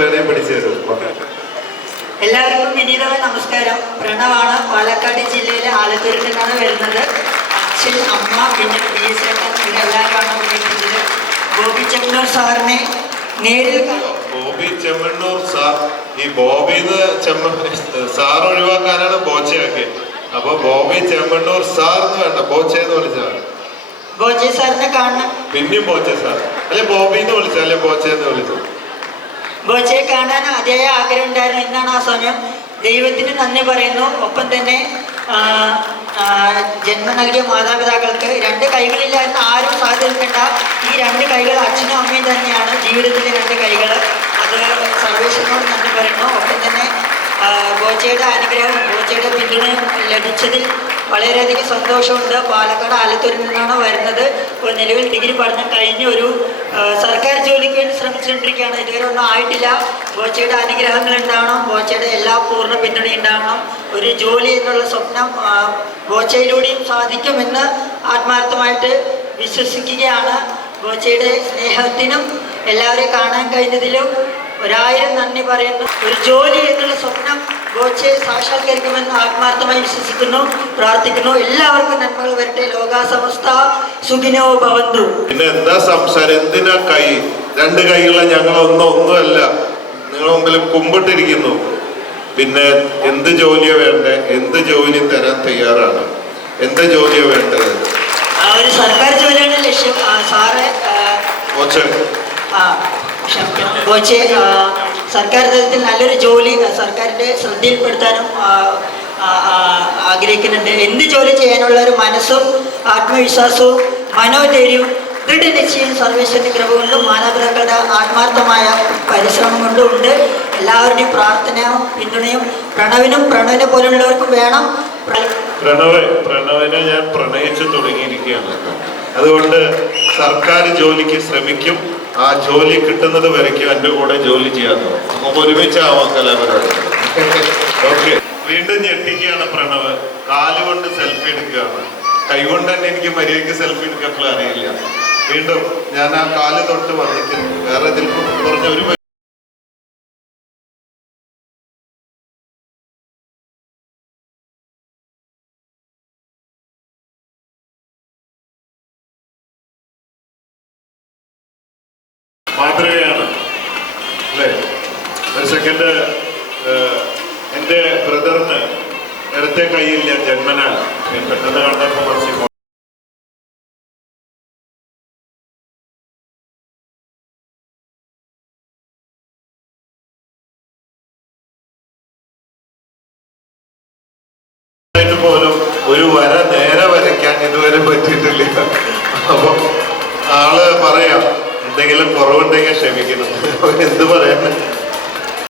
വേണേ പഠിച്ചു തരും. എല്ലാവർക്കും വിനീതമായ നമസ്കാരം. പ്രണവാണ് പാലക്കാട് ജില്ലയിലെ ആലത്തൂരിൽ നിന്നാണ് വരുന്നത്. അച്ഛൻ അമ്മ പിന്നെ ബി എസ് എല്ലാവരും ഇവരെല്ലാവരുമാണ് വിളിക്കുന്നത് ഗോപി ചെമ്മണ്ണൂർ സാറിനെ നേരിൽ ഗോപി ബോബി ചെമ്മണ്ണൂർ സാർ. ഈ ബോബിന്ന് ചെമ്മ സാർ ഒഴിവാക്കാനാണ് ബോച്ചയൊക്കെ. അപ്പൊ ബോബി ചെമ്മണ്ണൂർ സാർ എന്ന് വേണ്ട ബോച്ചെന്ന് വിളിച്ചാൽ ബോച്ചെ സാറിനെ കാണണം. പിന്നെയും ബോച്ചെ സാർ. അല്ലെ ബോബി എന്ന് വിളിച്ചാൽ അല്ലെ ബോച്ചെന്ന് വിളിച്ചു ഗോജയെ കാണാൻ അതിയായ ആഗ്രഹം ഉണ്ടായിരുന്നു. എന്നാണ് ആ സമയം ദൈവത്തിന് നന്ദി പറയുന്നു. ഒപ്പം തന്നെ ജന്മ നൽകിയ മാതാപിതാക്കൾക്ക് രണ്ട് കൈകളില്ലായിരുന്നു ആരും സാധിക്കേണ്ട ഈ രണ്ട് കൈകൾ അച്ഛനും അമ്മയും തന്നെയാണ് ജീവിതത്തിലെ രണ്ട് കൈകൾ. അത് സർവേശ്വരനോട് നന്ദി പറയുന്നു. ഒപ്പം തന്നെ ബോച്ചയുടെ അനുഗ്രഹം ഗോച്ചയുടെ പിന്തുണ ലഭിച്ചതിൽ വളരെയധികം സന്തോഷമുണ്ട്. പാലക്കാട് ആലത്തൂരിൽ നിന്നാണ് വരുന്നത്. നിലവിൽ ഡിഗ്രി പഠനം കഴിഞ്ഞ ഒരു ആ, സർക്കാർ ജോലിക്ക് വേണ്ടി ശ്രമിച്ചുകൊണ്ടിരിക്കുകയാണ്. ഇതുവരെ ഒന്നും ആയിട്ടില്ല. ബോച്ചയുടെ അനുഗ്രഹങ്ങൾ ഉണ്ടാവണം ബോച്ചയുടെ എല്ലാ പൂർണ പിന്തുണ ഉണ്ടാവണം. ഒരു ജോലി എന്നുള്ള സ്വപ്നം ബോച്ചയിലൂടെയും സാധിക്കുമെന്ന് ആത്മാർത്ഥമായിട്ട് വിശ്വസിക്കുകയാണ്. ബോച്ചയുടെ സ്നേഹത്തിനും എല്ലാവരെയും കാണാൻ കഴിഞ്ഞതിലും ഒരായിരം നന്ദി പറയുന്നു. ഒരു ജോലി എന്നുള്ള സ്വപ്നം ബോച്ചെ സാക്ഷാത്കരിക്കുമെന്ന് ആത്മാർത്ഥമായി വിശ്വസിക്കുന്നു പ്രാർത്ഥിക്കുന്നു. എല്ലാവർക്കും നന്മകൾ വരട്ടെ. ലോകാസമസ്ത സുഖിനോ ഭവന്തു. പിന്നെ എന്താ സംസാരം? എന്തിനാ കൈ രണ്ട് കൈകളെ ഞങ്ങളൊന്നും ഒന്നുമല്ല. നിങ്ങൾ മുമ്പിൽ കുമ്പിട്ടിരിക്കുന്നു. പിന്നെ എന്ത് ജോലിയോ വേണ്ടേ? എന്ത് ജോലി തരാൻ തയ്യാറാണ്? എന്ത് ജോലിയോ വേണ്ടത്? ഒരു സർക്കാർ ജോലിയാണ് ലക്ഷ്യം. സാറ് സർക്കാർ തലത്തിൽ നല്ലൊരു ജോലി സർക്കാരിന്റെ ശ്രദ്ധയിൽപ്പെടുത്താനും ആഗ്രഹിക്കുന്നുണ്ട്. എന്ത് ജോലി ചെയ്യാനുള്ള ഒരു മനസ്സും ആത്മവിശ്വാസവും മനോധൈര്യവും ദൃഢനിശ്ചയം സർവേശ്വരന്റെ കൃപ കൊണ്ടും മാതാപിതാക്കളുടെ ആത്മാർത്ഥമായ പരിശ്രമം കൊണ്ടും ഉണ്ട്. എല്ലാവരുടെയും പ്രാർത്ഥനയും പിന്തുണയും പ്രണവിനും പ്രണവിനെ പോലുള്ളവർക്കും വേണം. പ്ര- പ്രണവ് പ്രണവിനെ ഞാൻ പ്രണയിച്ചു തുടങ്ങിയിരിക്കുകയാണ് അതുകൊണ്ട് സർക്കാർ ജോലിക്ക് ശ്രമിക്കും. ആ ജോലി കിട്ടുന്നത് വരയ്ക്കും. എന്റെ കൂടെ ജോലി ചെയ്യാൻ നമുക്ക് ഒരുമിച്ചാവാം കലാപരാധി ഓക്കെ. വീണ്ടും ഞെട്ടിക്കുകയാണ് പ്രണവ്. കാലുകൊണ്ട് സെൽഫി എടുക്കുകയാണ്. കൈകൊണ്ട് തന്നെ എനിക്ക് മര്യാദയ്ക്ക് സെൽഫി എടുക്കാൻ അറിയില്ല വീണ്ടും ഞാൻ ആ കാൽ തൊട്ട് വന്നിക്കുന്നു വേറെ ഇതിൽ പറഞ്ഞ ഒരു മാതൃകയാണ്. അല്ലേ? ഒരു സെക്കൻഡ് എന്റെ ബ്രദറിന് ഇടത്തെ ഞാൻ ജന്മനാൽ ഞാൻ പെട്ടെന്ന് കണ്ടപ്പോൾ മനസ്സിൽ ഒരു വര നേരെ വരയ്ക്കാൻ ഇതുവരെ പറ്റിയിട്ടില്ല. അപ്പൊ ആൾ പറയാം എന്തെങ്കിലും കുറവുണ്ടെങ്കിൽ ക്ഷമിക്കണം. എന്ത് പറയാൻ